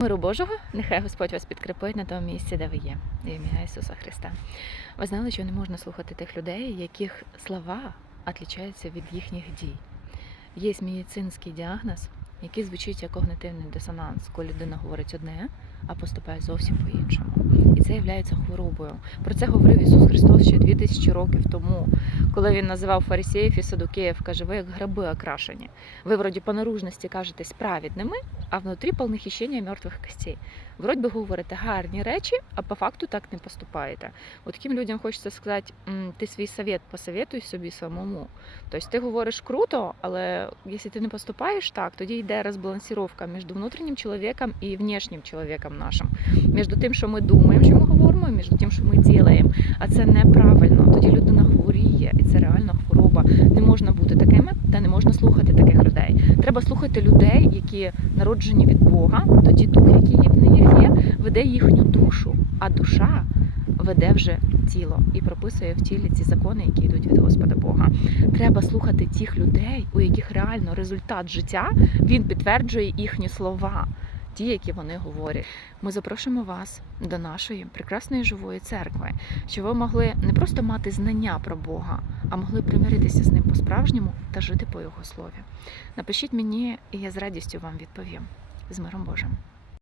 Миру Божого, нехай Господь вас підкріпить на тому місці, де ви є, в ім'я Ісуса Христа. Ви знали, що не можна слухати тих людей, яких слова відрізняються від їхніх дій. Є медицинський діагноз, який звучить як когнитивний дисонанс, коли людина говорить одне, а поступає зовсім по-іншому. І це є хворобою. Про це говорив Ісус Христос ще 2000 років тому, коли він називав фарисеїв і садукеїв, каже, ви як граби окрашені. Ви вроді по наружності кажетесь праведними, а внутрі повне хищення мертвих костей. Вроді би говорите гарні речі, а по факту так не поступаєте. От таким людям хочеться сказати, «М, ти свій совет посоветуй собі самому. Тобто ти говориш круто, але якщо ти не поступаєш так, тоді йде розбалансіровка між внутрішнім чоловіком і внешнім чоловіком нашим, між тим, що ми думаємо, і між тим, що ми ділаємо. А це неправильно. Тоді людина хворіє, і це реально хвороба. Не можна бути такими, та не можна слухати таких людей. Треба слухати людей, які народжені від Бога, тоді дух, який в них є, веде їхню душу, а душа веде вже тіло і прописує в тілі ці закони, які йдуть від Господа Бога. Треба слухати тих людей, у яких реально результат життя він підтверджує їхні слова. Ті, які вони говорять, ми запрошуємо вас до нашої прекрасної живої церкви, щоб ви могли не просто мати знання про Бога, а могли примиритися з ним по-справжньому та жити по його слові. Напишіть мені, і я з радістю вам відповім. З миром Божим.